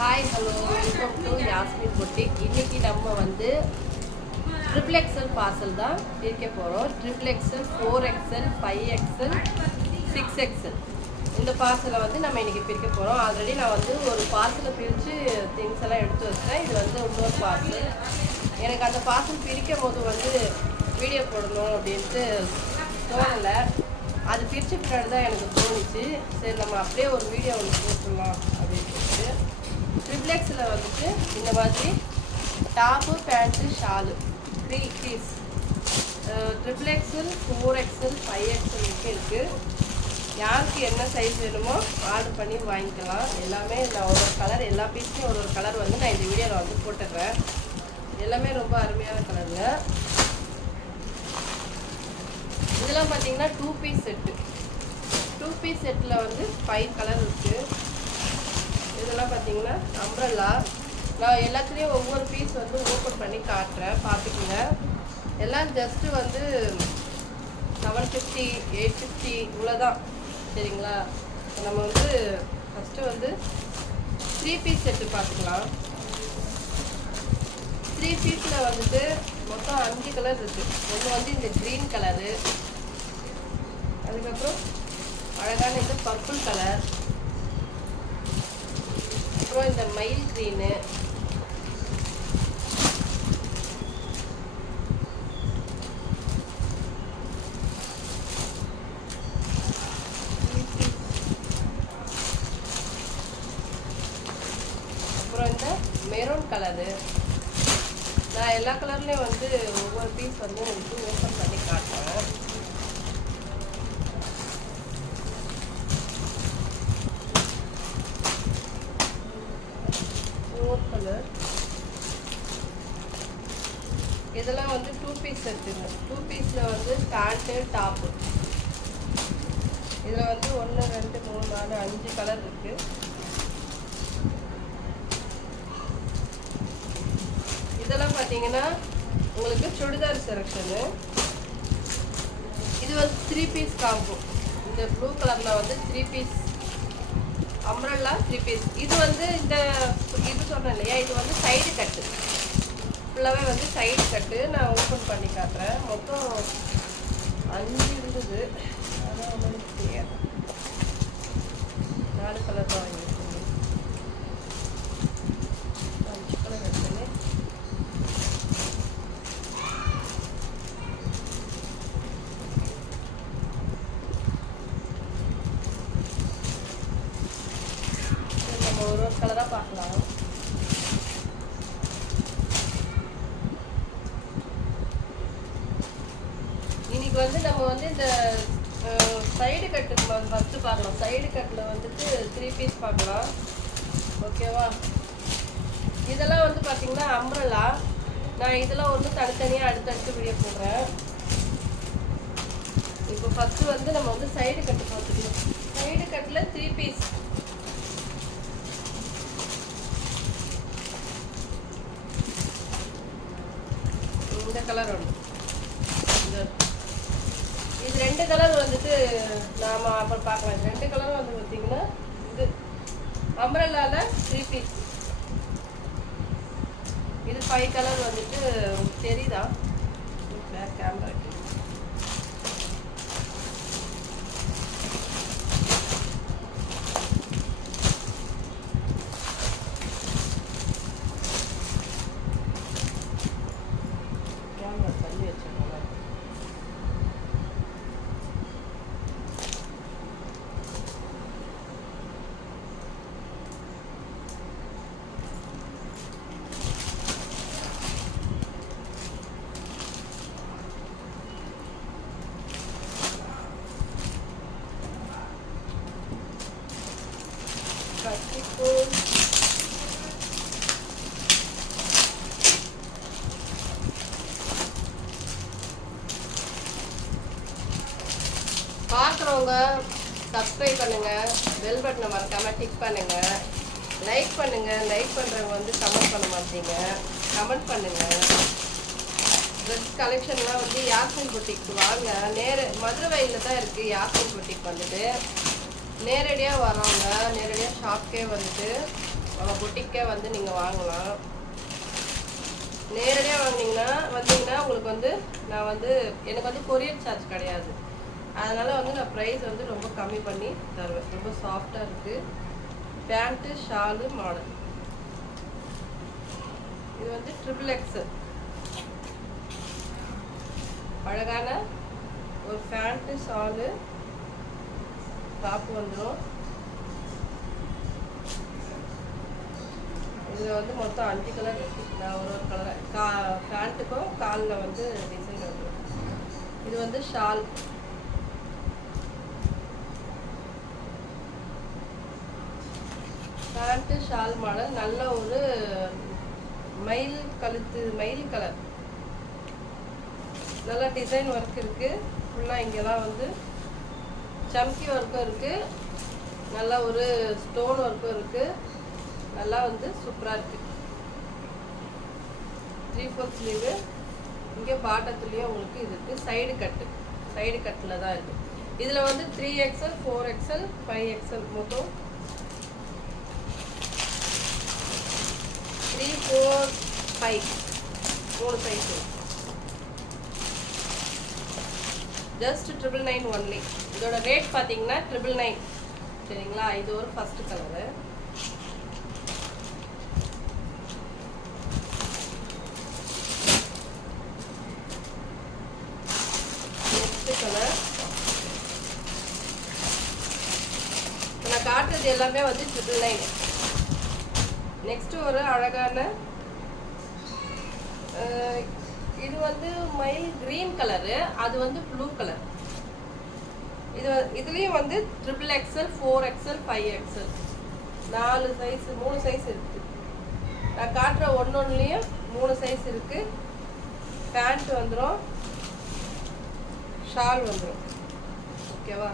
Hi hello welcome to Yasmin boutique. இன்றைக்கி நம்ம வந்து ட்ரிபிள் எக்ஸல் பார்சல் தான் பிரிக்க போகிறோம். Triple XL, 4XL, 5XL, 6XL இந்த பார்சலை வந்து நம்ம இன்றைக்கி பிரிக்க போகிறோம். ஆல்ரெடி நான் வந்து ஒரு பார்சலை பிரித்து திங்ஸ் எல்லாம் எடுத்து வச்சேன். இது வந்து இன்னொரு பார்சல். எனக்கு அந்த பார்சல் பிரிக்கும் போது வந்து வீடியோ போடணும் அப்படின்ட்டு தோணலை. அது பிரித்து பின்னாடி தான் எனக்கு தோணுச்சு. சரி நம்ம அப்படியே ஒரு வீடியோ ஒன்று போட்டுடலாம் அப்படின்னு சொல்லிட்டு ட்ரிபிள் எக்ஸில் வந்துட்டு இந்த மாதிரி top, pant, shawl 3 piece. Triple XL, 4XL, 5XL இருக்குது. யாருக்கு என்ன சைஸ் வேணுமோ ஆர்டர் பண்ணி வாங்கிக்கலாம். எல்லாமே நான் ஒரு கலர், எல்லா பீஸுமே ஒரு கலர் வந்து நான் இந்த வீடியோவில் வந்து போட்டுடுறேன். எல்லாமே ரொம்ப அருமையான கலருங்க. இதெல்லாம் பார்த்தீங்கன்னா 2 பீஸ் செட்டு. 2 பீஸ் செட்டில் வந்து 5 கலர் இருக்குது. இதெல்லாம் பார்த்தீங்கன்னா அம்ப்ரெல்லா. நான் எல்லாத்துலேயும் ஒவ்வொரு பீஸ் வந்து ஓப்பன் பண்ணி காட்டுறேன், பார்த்துக்குங்க. எல்லாம் ஜஸ்ட்டு வந்து 750, 850 இவ்வளோதான், சரிங்களா? நம்ம வந்து ஃபஸ்ட்டு வந்து 3 பீஸ் செட்டு பார்த்துக்கலாம். 3 பீஸில் வந்துட்டு மொத்தம் 5 கலர் இருக்குது. ஒன்று வந்து இந்த க்ரீன் கலரு, அதுக்கப்புறம் அழகான இந்த பர்பிள் கலர், அப்புறம் இந்த மயில் க்ரீனு, அப்புறம் இந்த மெரூன் கலரு. நான் எல்லா கலர்லேயும் வந்து ஒவ்வொரு பீஸ் வந்து உங்களுக்கு ஓப்பன் பண்ணி காட்டுறேன். கலர் இதெல்லாம் வந்து 2 பீஸ் எடுத்துங்க. 2 பீஸில் வந்து பேண்ட்டு, டாப்பு. இதில் வந்து 1, 2, 3, 4, 5 கலர் இருக்குது. இதெல்லாம் பார்த்தீங்கன்னா உங்களுக்கு சுடிதார் செலெக்ஷனு. இது வந்து 3 பீஸ் காம்போ. இந்த ப்ளூ கலரில் வந்து 3 பீஸ் அம்ப்ரெல்லா 3 பீஸ். இது வந்து இந்த இது சொன்னேன் இல்லையா, இது வந்து சைடு கட்டு, ஃபுல்லாகவே வந்து சைடு கட்டு. நான் ஓப்பன் பண்ணி காட்டுறேன். மொத்தம் 5 இருந்தது, ஆனால் உங்களுக்கு தெரியாது. 4 கலர் தான் வாங்கியிருக்கேன். 5 கலர் எடுத்துன்னு ஒரு கலராக பார்க்கலாம். இன்னைக்கு வந்து நம்ம வந்து இந்த சைடு கட்டு ஃபஸ்ட்டு பார்க்கலாம். சைடு கட்டில் வந்துட்டு 3 பீஸ் பார்க்கலாம், ஓகேவா? இதெல்லாம் வந்து பார்த்தீங்கன்னா அம்ப்ரெல்லா. நான் இதெல்லாம் ஒன்று தனித்தனியாக அடுத்தடுத்து வீடியோ போடுறேன். இப்போ ஃபஸ்ட்டு வந்து நம்ம வந்து சைடு கட்டு பார்த்துக்கலாம். சைடு கட்டில் 3 பீஸ். இந்த கலர் ஒன்று, இது 2 கலர் வந்துட்டு நாம் அப்புறம் பார்க்கலாம். 2 கலரும் வந்து பார்த்தீங்கன்னா இது அம்ப்ரெல்லாவில் 3 பீஸ். இது 5 கலர் வந்துட்டு தெரியுதா? பேக் கேமரா தள்ளி வச்சுக்கோங்க. கத்திரிக்கோள், பார்க்குறவங்க சப்ஸ்கிரைப் பண்ணுங்கள், பெல் பட்டனை மறக்காமல் டிக் பண்ணுங்கள், லைக் பண்ணுங்கள். லைக் பண்ணுறவங்க வந்து கமெண்ட் பண்ண மாட்டீங்க, கமெண்ட் பண்ணுங்கள். ட்ரெஸ் கலெக்ஷன்லாம் வந்து யாஸ்மின் பொட்டிக்கு வாங்க. மதுரை வயலில் தான் இருக்குது யாஸ்மின் பொட்டிக் வந்துட்டு. நேரடியாக வரவங்க நேரடியாக ஷாப்க்கே வந்துட்டு நம்ம பொட்டிக்கே வந்து நீங்கள் வாங்கலாம். நேரடியாக வந்தீங்கன்னா உங்களுக்கு வந்து நான் வந்து எனக்கு வந்து கொரியர் சார்ஜ் கிடையாது. அதனால் வந்து நான் ப்ரைஸ் வந்து ரொம்ப கம்மி பண்ணி தருவேன். ரொம்ப சாஃப்டாக இருக்குது. Pant shawl model. இது வந்து XXX அழகான ஒரு பேண்ட்டு ஷாலு டாப் வந்துடும். இதில் வந்து மொத்தம் 5 கலர் இருக்குது. நான் ஒரு கலர் பேண்ட்டுக்கும் காலில் வந்து டிசைன் வந்துடும். இது வந்து ஷால். Pant shawl model. நல்ல ஒரு மயில் கலர். நல்லா டிசைன் ஒர்க் இருக்குது. ஃபுல்லாக இங்கெல்லாம் வந்து சம்கி ஒர்க்கும் இருக்குது. நல்லா ஒரு ஸ்டோன் ஒர்க்கும் இருக்குது. நல்லா வந்து சூப்பராக இருக்குது. 3/4 ஸ்லீவு. இங்கே பாட்டத்துலேயும் உங்களுக்கு இது இருக்குது. சைடு கட்டில் தான் இருக்குது. இதில் வந்து 3XL 4XL 5XL மொத்தம் 3 4 5 3 சைஸ். Just 999 only. இதோட ரேட் பார்த்தீங்கன்னா 999. சரிங்களா? இது ஒரு ஃபர்ஸ்ட் கலரு. நெக்ஸ்ட் கலர் நான் காட்டுறது எல்லாமே வந்து 999. நெக்ஸ்ட் ஒரு அழகான இது வந்து மயில் கிரீன் கலரு. அது வந்து ப்ளூ கலர். இதுலேயும் வந்து XXXL 4XL 5XL 4 size 3 size இருக்குது. நான் காட்டுற ஒன்றுலேயும் 3 சைஸ் இருக்குது. பேண்ட் வந்துடும், ஷால் வந்துடும். ஓகேவா?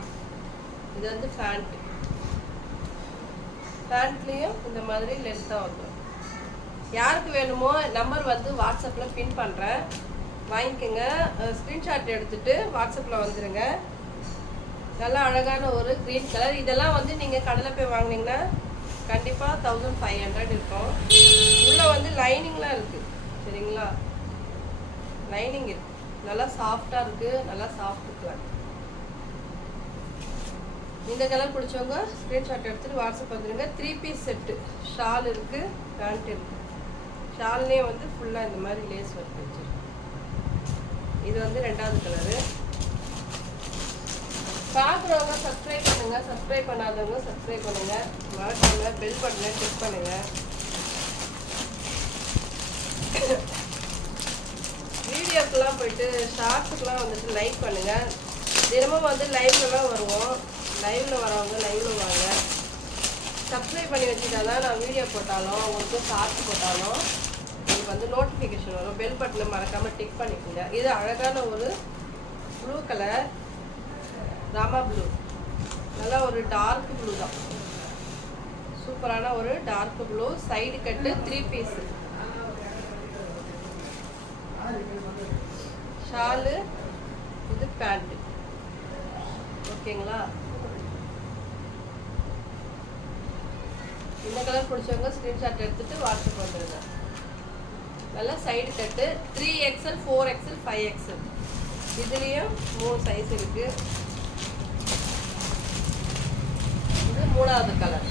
இது வந்து பேண்ட்லேயும் இந்த மாதிரி லென்த்தாக வந்துடும். யாருக்கு வேணுமோ நம்பர் வந்து வாட்ஸ்அப்பில் பின் பண்ணுறேன், வாங்கிக்கோங்க. ஸ்க்ரீன்ஷாட் எடுத்துகிட்டு வாட்ஸ்அப்பில் வந்துடுங்க. நல்லா அழகான ஒரு க்ரீன் கலர். இதெல்லாம் வந்து நீங்கள் கடையில் போய் வாங்கினீங்கன்னா கண்டிப்பாக 1500 இருக்கும். உள்ளே வந்து லைனிங்லாம் இருக்குது. சரிங்களா? லைனிங் இருக்குது. நல்லா சாஃப்டாக இருக்குது. நல்லா சாஃப்ட் கலர். இந்த கலர் பிடிச்சவங்க ஸ்க்ரீன்ஷாட் எடுத்துகிட்டு வாட்ஸ்அப் வந்துடுங்க. 3 பீஸ் செட்டு. ஷால் இருக்குது, பேண்ட் இருக்குது. ஷால்லே வந்து ஃபுல்லாக இந்த மாதிரி லேஸ் ஒர்க் வச்சுருக்கு. இது வந்து 2வது கலரு. பார்க்குறவங்க சப்ஸ்கிரைப் பண்ணுங்கள், சப்ஸ்கிரைப் பண்ணாதவங்க சப்ஸ்கிரைப் பண்ணுங்கள். மறக்காம பெல் பட்டனை கிளிக் பண்ணுங்கள். வீடியோக்கெலாம் போயிட்டு ஷார்ட்ஸுக்கெலாம் வந்துட்டு லைக் பண்ணுங்கள். தினமும் வந்து லைவ்லலாம் வருவோம். லைவில் வரவங்க லைவில் வாங்க. சப்ஸ்கிரைப் பண்ணி வச்சுட்டா தான் நான் வீடியோ போட்டாலும் உங்களுக்கு ஷார்ட்ஸ் போட்டாலும் உங்களுக்கு வந்து நோட்டிஃபிகேஷன் வரும். பெல் பட்டனை மறக்காமல் டிக் பண்ணிக்கோங்க. இது அழகான ஒரு ப்ளூ கலர், ராமா ப்ளூ. நல்லா ஒரு டார்க் ப்ளூ தான். சூப்பரான ஒரு டார்க் ப்ளூ. சைடு கட்டு 3 பீஸ். ஷாலு, இது பேண்ட்டு. ஓகேங்களா? இந்த கலர் பிடிச்சவங்க ஸ்க்ரீன்ஷாட் எடுத்துகிட்டு வாட்ஸ்அப் வந்துடுங்க. நல்லா சைடு கட்டு 3XL 4XL 5XL. இதுலேயும் 3 சைஸ் இருக்குது. இது 3வது கலர்.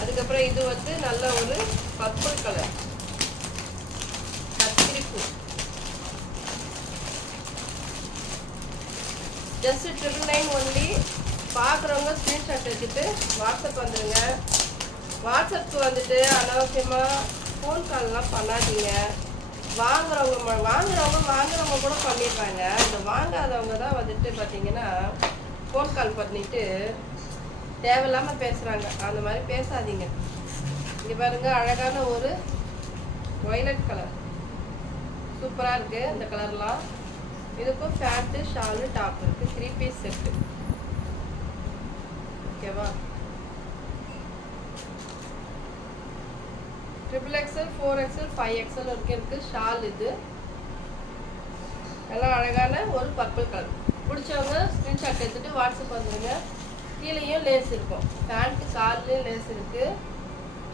அதுக்கப்புறம் இது வந்து நல்ல ஒரு பர்பிள் கலர், கத்திரிப்பூ. Just 999 only. பார்க்குறவங்க ஸ்க்ரீன்ஷாட் எடுத்துட்டு வாட்ஸ்அப் வந்துடுங்க. வாட்ஸ்அப்புக்கு வந்துட்டு அனாவசியமாக ஃபோன் கால்லாம் பண்ணாதீங்க. வாங்குறவங்க கூட பண்ணிடுறாங்க. இந்த வாங்காதவங்க தான் வந்துட்டு பார்த்தீங்கன்னா ஃபோன் கால் பண்ணிட்டு தேவையில்லாமல் பேசுகிறாங்க. அந்த மாதிரி பேசாதீங்க. இங்கே பாருங்கள், அழகான ஒரு வயலட் கலர். சூப்பராக இருக்குது இந்த கலர்லாம். இதுக்கும் பேண்ட்டு ஷாலு டாப் இருக்குது. 3 பீஸ் செட்டு. ஓகேவா? XXXL 4XL 5XL வரைக்கும் இருக்குது. ஷால் இது நல்லா அழகான ஒரு பர்பிள் கலர். பிடிச்சவங்க ஸ்க்ரீன்ஷாட் எடுத்துகிட்டு வாட்ஸ்அப் வந்துடுங்க. கீழேயும் லேஸ் இருக்கும். பேண்ட் கால்லையும் லேஸ் இருக்குது,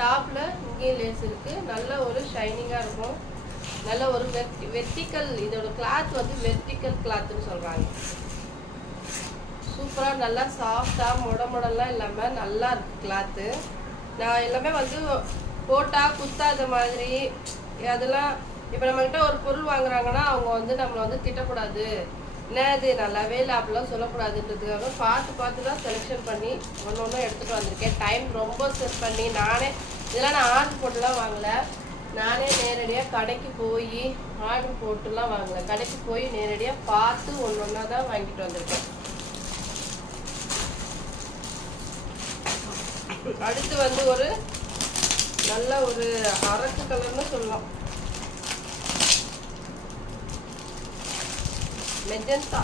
டாப்பில் இங்கேயும் லேஸ் இருக்குது. நல்ல ஒரு ஷைனிங்காக இருக்கும். நல்ல ஒரு வெர்டிக்கல், இதோட கிளாத் வந்து வெர்டிக்கல் கிளாத்துன்னு சொல்கிறாங்க. சூப்பராக நல்லா சாஃப்டாக முடலாம் இல்லாமல் நல்லா இருக்குது கிளாத்து. நான் எல்லாமே வந்து போட்டால் குத்தாத மாதிரி அதெல்லாம். இப்போ நம்மக்கிட்ட ஒரு பொருள் வாங்குறாங்கன்னா அவங்க வந்து நம்மளை வந்து திட்டக்கூடாது, என்ன இது நல்லாவே இல்லை அப்படிலாம் சொல்லக்கூடாதுன்றதுக்காக பார்த்து தான் செலெக்ஷன் பண்ணி ஒன்று ஒன்றும் எடுத்துகிட்டு வந்திருக்கேன். டைம் ரொம்ப செட் பண்ணி நானே இதெல்லாம் நான் ஆர்டர் போட்டுலாம் வாங்கலை. நானே நேரடியாக கடைக்கு போய் ஆர்டர் போட்டுலாம் வாங்கலை. கடைக்கு போய் நேரடியாக பார்த்து ஒன்று ஒன்றா தான் வாங்கிட்டு வந்திருக்கேன். அடுத்து வந்து ஒரு நல்ல ஒரு அரக்கு கலர்னு சொல்லலாம், மெஜந்தா.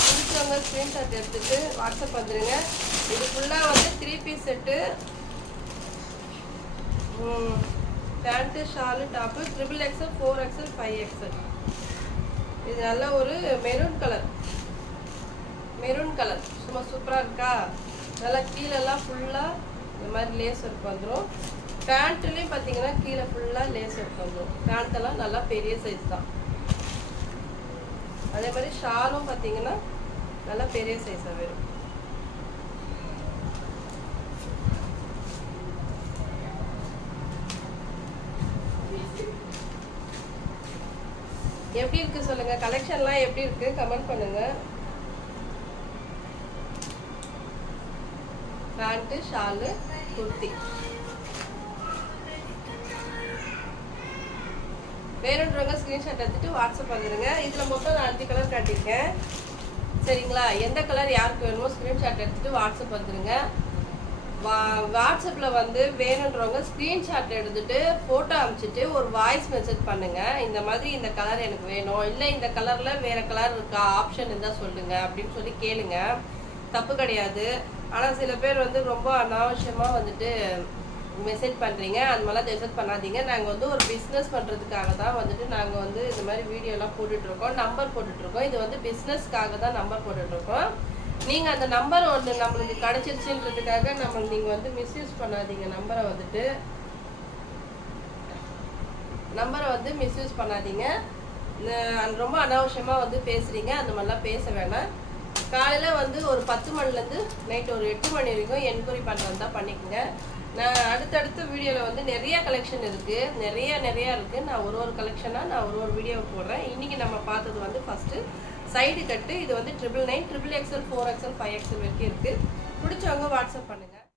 பிடிச்சவங்க ஸ்க்ரீன்ஷாட் எடுத்துட்டு வாட்ஸ்அப் வந்துடுங்க. இது ஃபுல்லாக வந்து 3 piece set. Pant, shawl, top, XXL, 4XL, 5XL. இது நல்ல ஒரு மெரூன் கலர் சும்மா சூப்பராக இருக்கா. நல்லா கீழெல்லாம் ஃபுல்லாக இந்த மாதிரி லேஸ் ஒர்க் வந்துடும். பேண்ட்டுலேயும் பார்த்தீங்கன்னா கீழே ஃபுல்லாக லேஸ் ஒர்க் வந்துடும். பேண்ட்டெல்லாம் நல்லா பெரிய சைஸ் தான். அதே மாதிரி ஷாலும் பார்த்தீங்கன்னா நல்லா பெரிய சைஸாக வரும். எப்படி இருக்கு சொல்லுங்க, கலெக்ஷன்லாம் எப்படி இருக்கு கமெண்ட் பண்ணுங்க. பேண்ட்டு, ஷாலு, குர்த்தி. வேணுன்றவங்க ஸ்க்ரீன்ஷாட் எடுத்துட்டு வாட்ஸ்அப் வந்துடுங்க. இதில் மொத்தம் நான் 5 கலர் காட்டியிருக்கேன். சரிங்களா? எந்த கலர் யாருக்கு வேணுமோ ஸ்க்ரீன்ஷாட் எடுத்துட்டு வாட்ஸ்அப் வந்துடுங்க. வாட்ஸ்அப்பில் வந்து வேணுன்றவங்க ஸ்க்ரீன்ஷாட் எடுத்துட்டு ஃபோட்டோ அனுப்பிச்சிட்டு ஒரு வாய்ஸ் மெசேஜ் பண்ணுங்கள். இந்த மாதிரி இந்த கலர் எனக்கு வேணும், இல்லை இந்த கலரில் வேறு கலர் இருக்கா, ஆப்ஷன் இருந்தால் சொல்லுங்கள் அப்படின்னு சொல்லி கேளுங்க. தப்பு கிடையாது. ஆனால் சில பேர் வந்து ரொம்ப அனாவசியமாக வந்துட்டு மெசேஜ் பண்ணுறீங்க. அது மாதிரிலாம் மெசேஜ் பண்ணாதீங்க. நாங்கள் வந்து ஒரு பிஸ்னஸ் பண்ணுறதுக்காக தான் வந்துட்டு நாங்கள் வந்து இந்த மாதிரி வீடியோலாம் போட்டுட்ருக்கோம், நம்பர் போட்டுட்ருக்கோம். இது வந்து பிஸ்னஸ்க்காக தான் நம்பர் போட்டுட்ருக்கோம். நீங்கள் அந்த நம்பர் ஒன்று நம்மளுக்கு கிடச்சிருச்சுன்றதுக்காக நீங்கள் வந்து மிஸ்யூஸ் பண்ணாதீங்க. நம்பரை வந்து மிஸ்யூஸ் பண்ணாதீங்க. ரொம்ப அனாவசியமாக வந்து பேசுகிறீங்க, அந்த மாதிரிலாம் பேச வேணாம். காலையில் வந்து ஒரு 10 மணிலேருந்து நைட் ஒரு 8 மணி வரைக்கும் என்கொயரி பண்ணுறது தான் பண்ணிக்கோங்க. நான் அடுத்தடுத்த வீடியோவில் வந்து நிறைய கலெக்ஷன் இருக்குது, நிறையா இருக்குது. நான் ஒரு கலெக்ஷனாக நான் ஒரு வீடியோ போடுறேன். இன்றைக்கி நம்ம பார்த்தது வந்து ஃபஸ்ட்டு சைடு கட்டு. இது வந்து 999, XXL, 4XL, 5XL வரைக்கும் இருக்குது. பிடிச்சவங்க வாட்ஸ்அப் பண்ணுங்கள்.